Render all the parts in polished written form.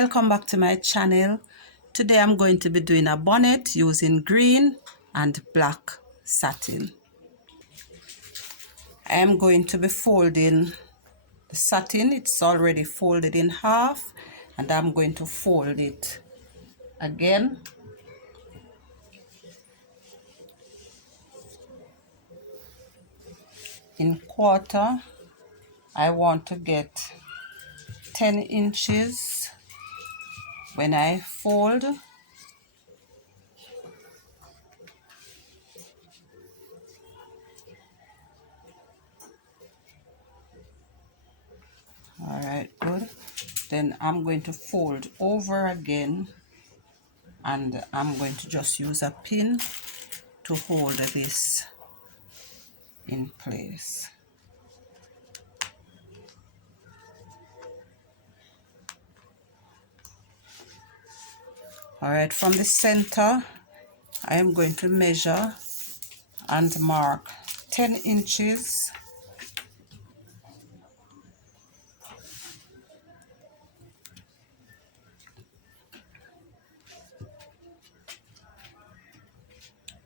welcome back to my channel. Today I'm going to be doing a bonnet using green and black satin. I am going to be folding the satin. It's already folded in half, and I'm going to fold it again in quarter. I want to get 10 inches when I fold. All right, good. Then I'm going to fold over again, and I'm going to just use a pin to hold this in place. All right, from the center, I am going to measure and mark 10 inches.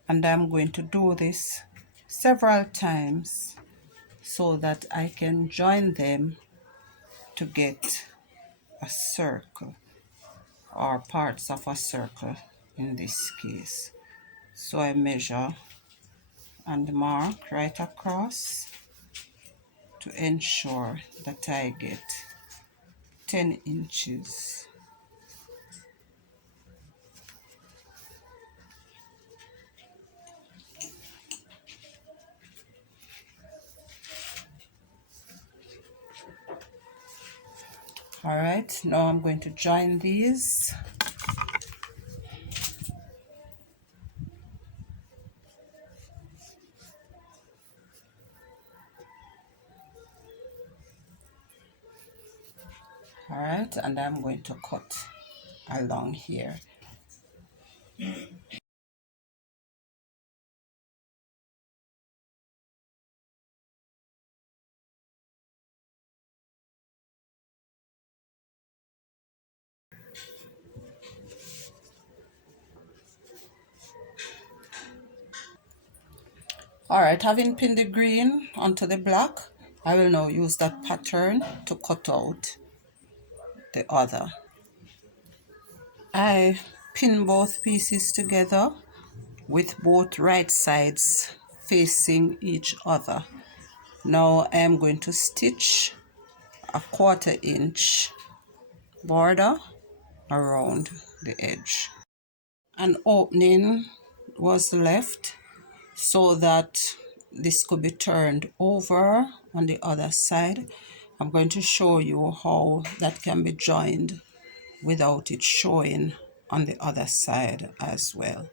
And I'm going to do this several times so that I can join them to get a circle, or parts of a circle in this case. So I measure and mark right across to ensure that I get 10 inches. All right, now I'm going to join these. All right, and I'm going to cut along here. All right, having pinned the green onto the black, I will now use that pattern to cut out the other. I pin both pieces together with both right sides facing each other. Now I am going to stitch a 1/4 inch border around the edge. An opening was left so that this could be turned over on the other side. I'm going to show you how that can be joined without it showing on the other side as well.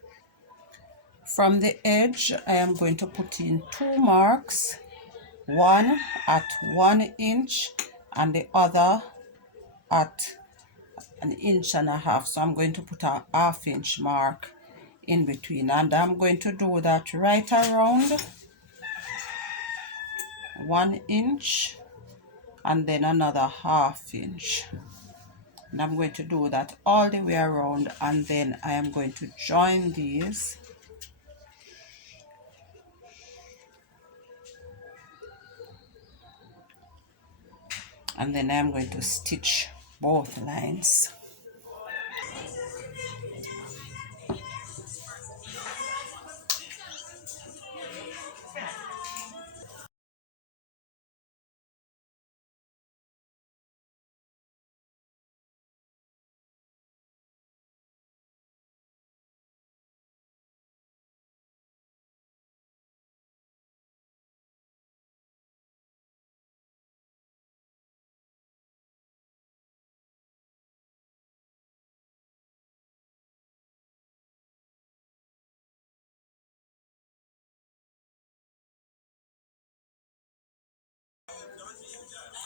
From the edge, I am going to put in 2 marks, one at 1 inch and the other at 1.5 inches. So I'm going to put a 1/2 inch mark in between, and I'm going to do that right around 1 inch and then another 1/2 inch. And I'm going to do that all the way around, and then I am going to join these. And then I'm going to stitch both lines.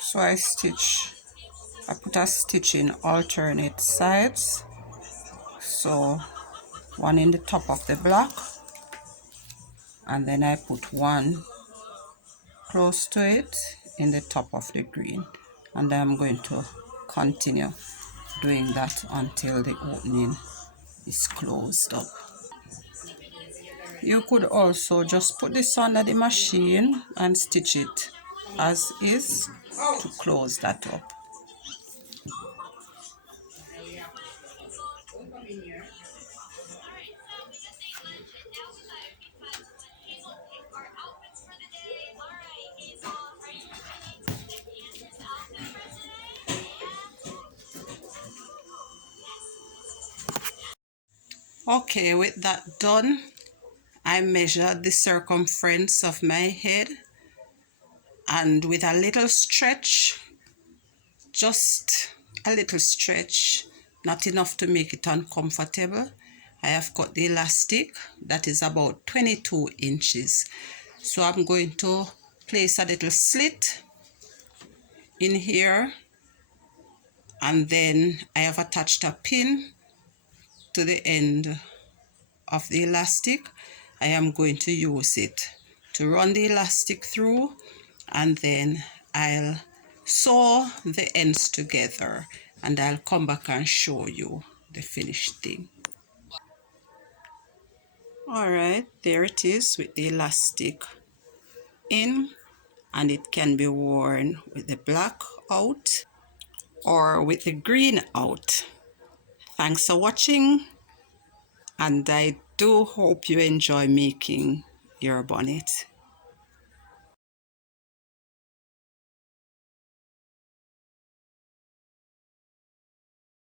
So I put a stitch in alternate sides. So one in the top of the black, and then I put one close to it in the top of the green, and I'm going to continue doing that until the opening is closed up. You could also just put this under the machine and stitch it as is to close that up. Okay, with that done, I measured the circumference of my head, and with a little stretch, just a little stretch, not enough to make it uncomfortable, I have cut the elastic that is about 22 inches. So I'm going to place a little slit in here, and then I have attached a pin to the end of the elastic. I am going to use it to run the elastic through, and then I'll sew the ends together, and I'll come back and show you the finished thing. All right, there it is with the elastic in, and it can be worn with the black out or with the green out. Thanks for watching, and I do hope you enjoy making your bonnet.